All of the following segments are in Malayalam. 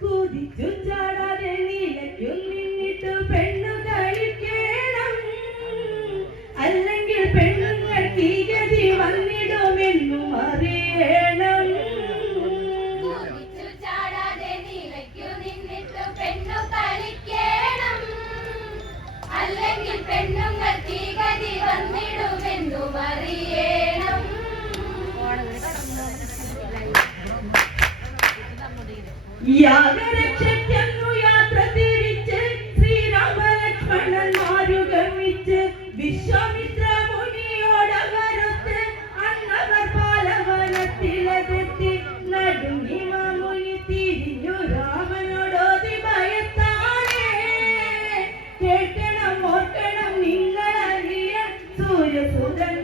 കുതിച്ചു ചാടാതെ നിലയ്ക്കു നിന്നിട്ടു പെണ്ണു കളിക്കണം അല്ലെങ്കിൽ പെണ്ണുങ്ങൾക്ക് ഈ ഗതി വന്നിടുമെന്നും അറിയണം അല്ലെങ്കിൽ പെണ്ണുങ്ങൾക്ക് ഈ ഗതി വന്നിടുമെന്നും അറിയണം. യാഗരക്ഷയ്ക്കന്നു യാത്ര തിരിച്ച് ശ്രീരാമലക്ഷ്മണന്മാരു ഗമിച്ച് വിശ്വാമിത്ര മുനിയോടവരത്ത് അന്നവർ പാലവനത്തിലെത്തി നടുങ്ങി മാമുനി തിരിഞ്ഞു രാമനോടോതി ഭയത്താനേ കേൾക്കണം ഓർക്കണം നിങ്ങളറിയ സൂര്യസുതന്മാരേ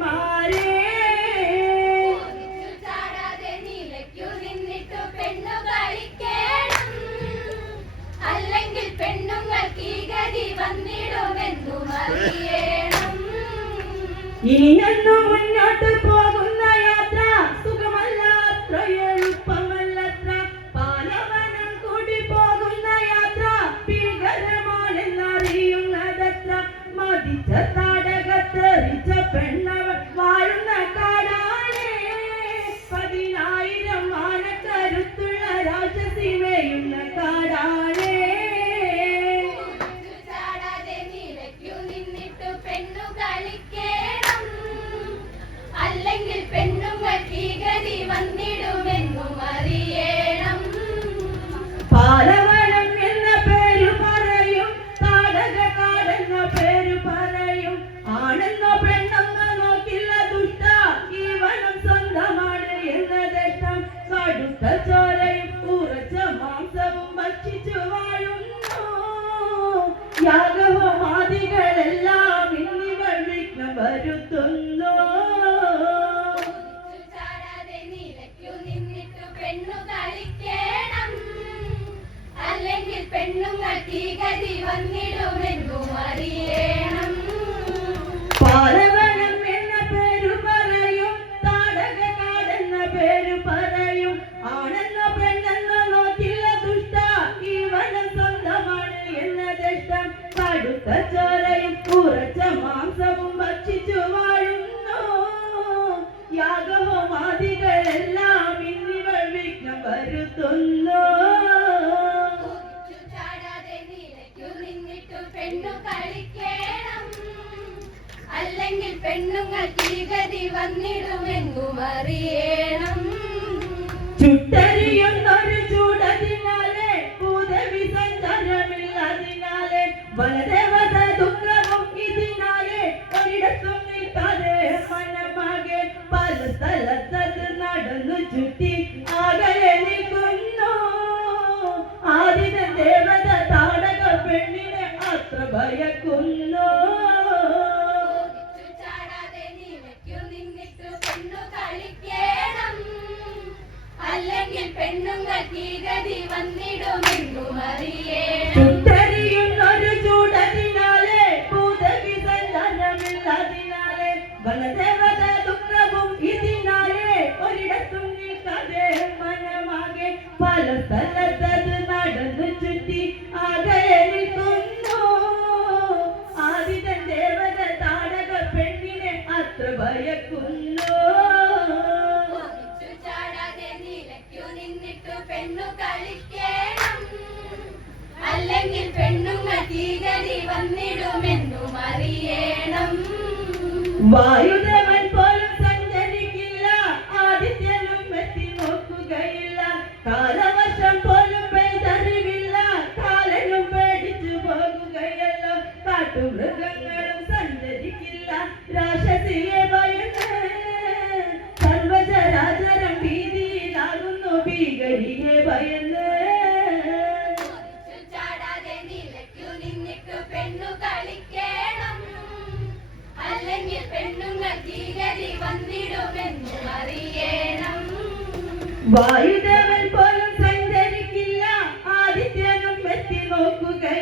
ഇനിയൊന്നു മുന്നോട്ട് പോകുന്ന യാത്ര സുഖമല്ലത്ര എളുപ്പമല്ലത്ര പാലവനം കൂടി പോകുന്ന യാത്ര ഭീകരമാണെന്നറിയുന്നതത്ര. മതിച്ച ചോരയും ഉറച്ച മാംസവും ഭക്ഷിച്ചു വാഴുന്നു. യാഗഹോമാദികളെല്ലാം ഇന്നിവൾ വിഘ്നം വരുത്തുന്നു. അല്ലെങ്കിൽ പെണ്ണുങ്ങൾ തിരികതി വന്നിടുമെന്നും അറിയണം. ചുട്ടരിയുന്നൊരു ചൂടതിനാലെ ഭൂതവി സഞ്ചാരമില്ലതിനാലെ വനദേവത അല്ലെങ്കിൽ പെണ്ണുങ്ങൾക്ക് ഈ ഗതി വന്നിടുമെന്നും ചുട്ടരിയുന്നൊരു ചൂടതിനാലെ ഭൂതവി സഞ്ചാരമില്ലതിനാലെ വനദേവത ദുഃഖവും ഇതിനാലെ ഒരിടത്തും നിൽക്കാതെ മനമാകെ പല സ്ഥലത്തത് നടന്നു ചുറ്റി അകലെ നിൽക്കുന്നു. ആദിതൻ ദേവത താടക പെണ്ണിനെ അത്ര ഭയക്കുന്നു. വന്നിടുമെന്നും അറിയണം വായുദേവൻ പോലും സഞ്ചരിക്കില്ല. ആദിത്യനും എത്തി നോക്കുകയില്ല. കാലവർഷം പോലും പെയ്തറിവില്ല. കാലനും പേടിച്ചു പോകുകയല്ല. കാട്ടുമൃഗങ്ങളും സഞ്ചരിക്കില്ല. രാക്ഷസിയെ ഭയന്ന് സർവചരാചരം ഭീതിയിലാകുന്നു. ഭീകരിയെ ഭയന്ന് വായുദേവൻ പോലും സഞ്ചരിക്കില്ല. ആദിത്യനും എത്തി നോക്കുകയില്ല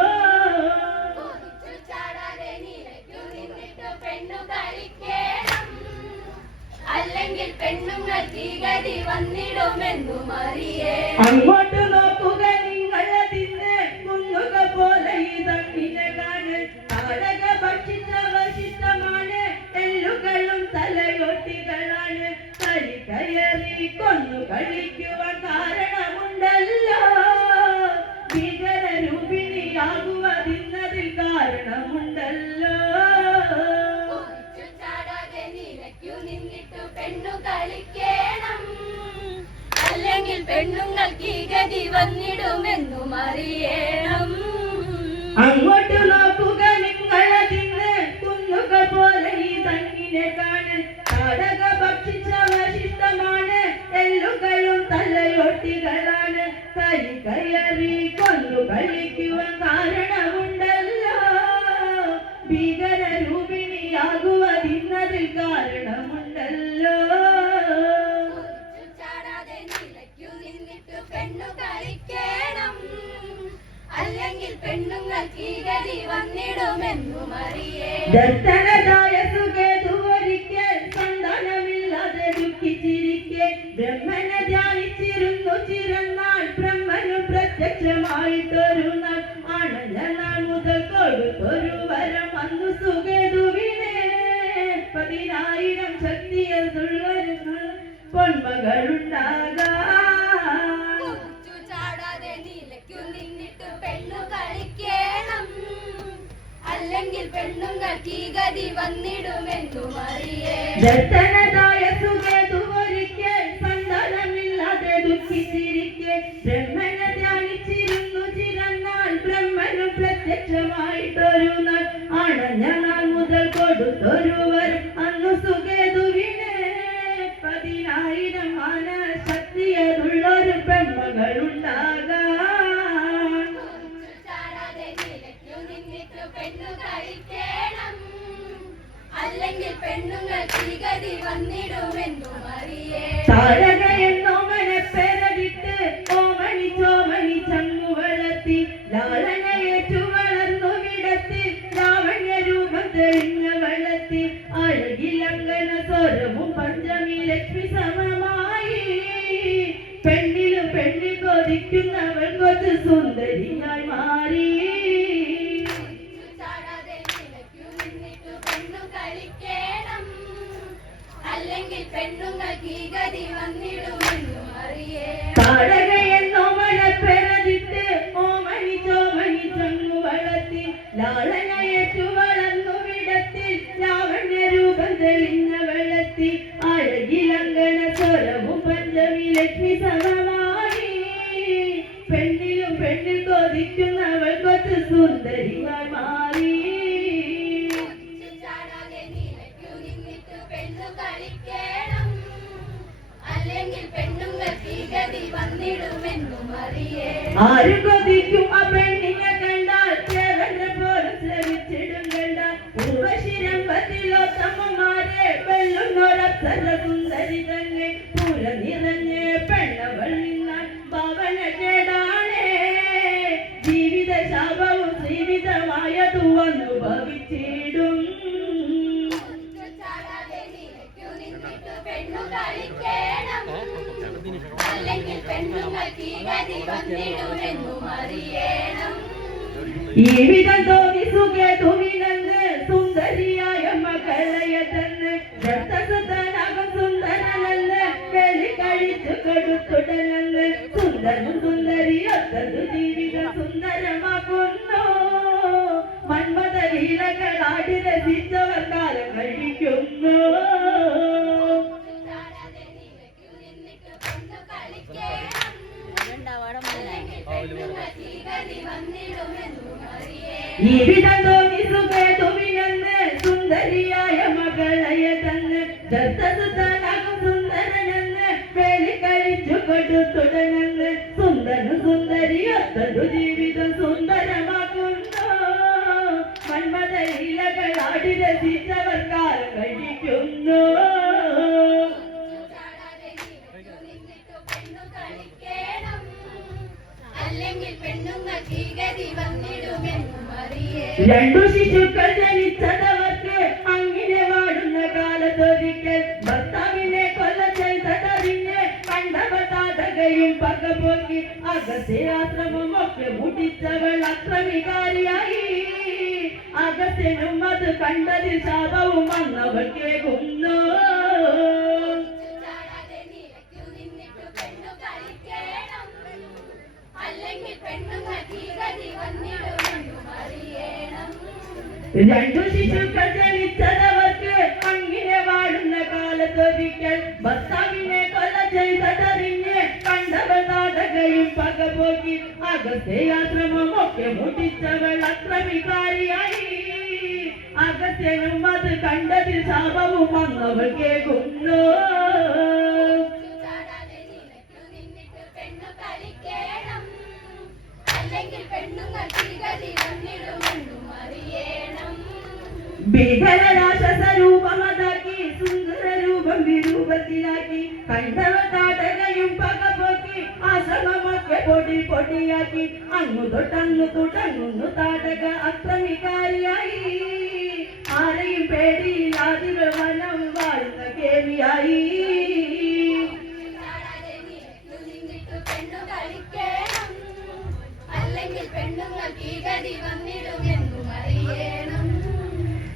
പെണ്ണുങ്ങൾക്ക് ഈ ഗതി വന്നിടുമെന്നും അറിയണം അങ്ങോട്ട് നോക്കുക നിങ്ങളതിന്ന് കുന്നുക പോലെ ഈ തങ്ങിനെ കാണ്. കാടക ഭക്ഷിച്ച വശിഷ്ടമാണ് എല്ലുകളും തലയൊട്ടികളാണ്. കരി ദർശനദായസുഖേതുവരിക്കൽ സന്താനമില്ലാതെ ദുഃഖിച്ചിരിക്കെ ബ്രഹ്മനെ ധ്യാനിച്ചിരുന്നു ചിരന്നാൾ. മുതൽ പതിനായിരം പൊന്മകളുണ്ടാകാം. അല്ലെങ്കിൽ പെണ്ണുങ്ങൾക്ക് ഈ ഗതി വന്നിടുമെന്നു മറിയേ. ദത്തനതായ സുഖേതുവൊരിക്കൽ സന്താനമില്ലാതെ ദുഃഖിച്ചിരിക്കെ. ബ്രഹ്മനെ ധ്യാനിച്ചിരുന്നു ചിരന്നാൽ ബ്രഹ്മനും പ്രത്യക്ഷമായിട്ടൊരു നാൾ. അണഞ്ഞ നാൾ മുതൽ കൊടുത്തൊരുവർ. അന്നു സുഖേതുവിനെ പതിനായിരം ആന ശക്തിയതുള്ളൊരു ബ്രഹ്മകളുണ്ട് ഇരിക്കുന്ന അല്ലെങ്കിൽ ഈ ഈ വിധം തോന്നി സുഖതുവിനങ്ങ് സുന്ദരിയായ മകളെ തന്ന് ദത്തസതനാകും കഴിച്ചു കൊടുത്തുടനെന്ന് സുന്ദരം സുന്ദരിയൊത്തതു ജീവിത സുന്ദരമാ. ജീവിതം തോന്നിസുഖ തുമിനെന്ന് സുന്ദരിയായ മകളയ തന്ന് ദത്തസുതാനാകും സുന്ദരനെന്ന് വേലി കഴിച്ചു കൊടുത്തുടനെന്ന് സുന്ദര സുന്ദരിയൊത്തൊരു ജീവിതം സുന്ദരമാകുന്നു മന്മത ഇലകൾ ആടി രസിച്ചവർ കാലം കഴിക്കുന്നു. അല്ലെങ്കിൽ പെണ്ണുങ്ങൾ ഭീകരി വന്നിടുമേ രണ്ടു ശിശുക്കൾ ജനിച്ചതവർക്ക് അങ്ങനെ വാടുന്ന കാലത്തൊരിക്കൽ ഭർത്താവിനെ കൊല്ല ചെയ്തതറിഞ്ഞ് കണ്ടവതാതകയും പകപോക്കി അകത്തെ ആശ്രമം ഒക്കെ മുടിച്ചവൾ അക്രമികാരിയായി അകത്തിനും അത് കണ്ടതിൽ ശാപവും വന്നവൾ കേൾക്കുന്നു. രണ്ടു ശിശുക്കൾ ജനിച്ചതവർക്ക് അങ്ങനെ വാഴുന്ന കാലത്തൊരിക്കൽ ഭർത്താവിനെ കൊല ചെയ്തതറിഞ്ഞ് കണ്ടവൾ നാടകയും പകപോക്കി അകത്തെ ആശ്രമം ഒക്കെ മുടിച്ചവൾ അക്രമികാരിയായി അകത്യനും അത് കണ്ടതിൽ ശാപവും വന്നവൾ കേൾക്കുന്നു. കണ്ടവ താടകയും പകപോക്കി ആശ്രമമൊക്കെ പൊടി പൊടിയാക്കി. അങ്ങു തൊട്ടന്നു തുടങ്ങുന്നു താടക അക്രമികാരിയായി. ആരെയും പേടിയില്ലാതിവ വനം വാഴുന്ന കേവിയായി ചാടാതെ നീലയ്ക്കു നിന്നിട്ടു പെണ്ണു കളിക്കേണം അല്ലെങ്കിൽ പെണ്ണുങ്ങൾ ഭീകരി വന്നിടുമെന്നും അറിയണം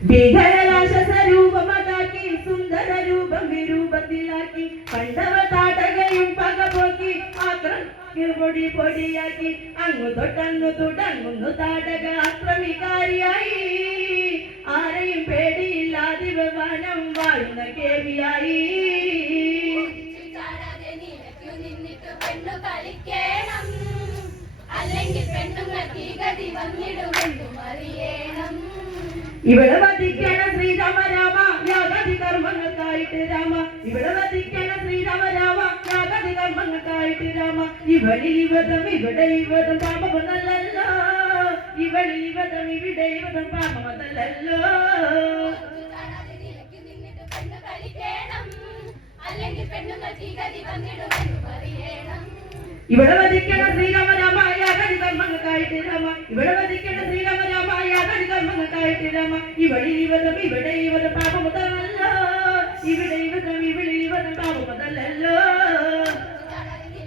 ഭീകരരാക്ഷസരൂപമതാക്കി സുന്ദര രൂപം വിരൂപത്തിലാക്കി. കണ്ടവ താടകയും പകപോക്കി ആക്രം പൊടി പൊടിയാക്കി. അങ്ങു തൊട്ടങ്ങു തുടങ്ങുന്നു താടക ആക്രമികാരിയായി ആരെയും പേടിയില്ലാതെ വനം വാഴുന്ന കേവിയായി. ഇവിടെ വധിക്കണം ശ്രീരാമ രാമ കർമ്മങ്ങൾക്കായിട്ട് രാമ. ഇവിടെ വധിക്കണ ശ്രീരാമ രാമ യാഗാദി കർമ്മങ്ങൾക്കായിട്ട് രാമ. ഇവളിൽ ഇവതം ഇവിടെ ഇവതം പാപമതല്ലല്ലോ ഇവളിൽ ഇവതം ഇവിടെ ഇവതം അറിയണം ഇവിടെ വധിക്കണ ശ്രീരാമ രാമ യാഗാദി കർമ്മങ്ങൾക്കായിട്ട് രാമ. ഇവിടെ വധിക്കണ ശ്രീരാമ രാമ യാഗാദി കർമ്മങ്ങൾക്കായിട്ട് രാമ. ഇവളിൽ ഇവതം ഇവിടെ ഇവതം പാപമതല്ലല്ലോ ഇവിടെ ഇവതം ഇവിടെ ഇവതം പാപമതല്ലല്ലോ ചാടാതെ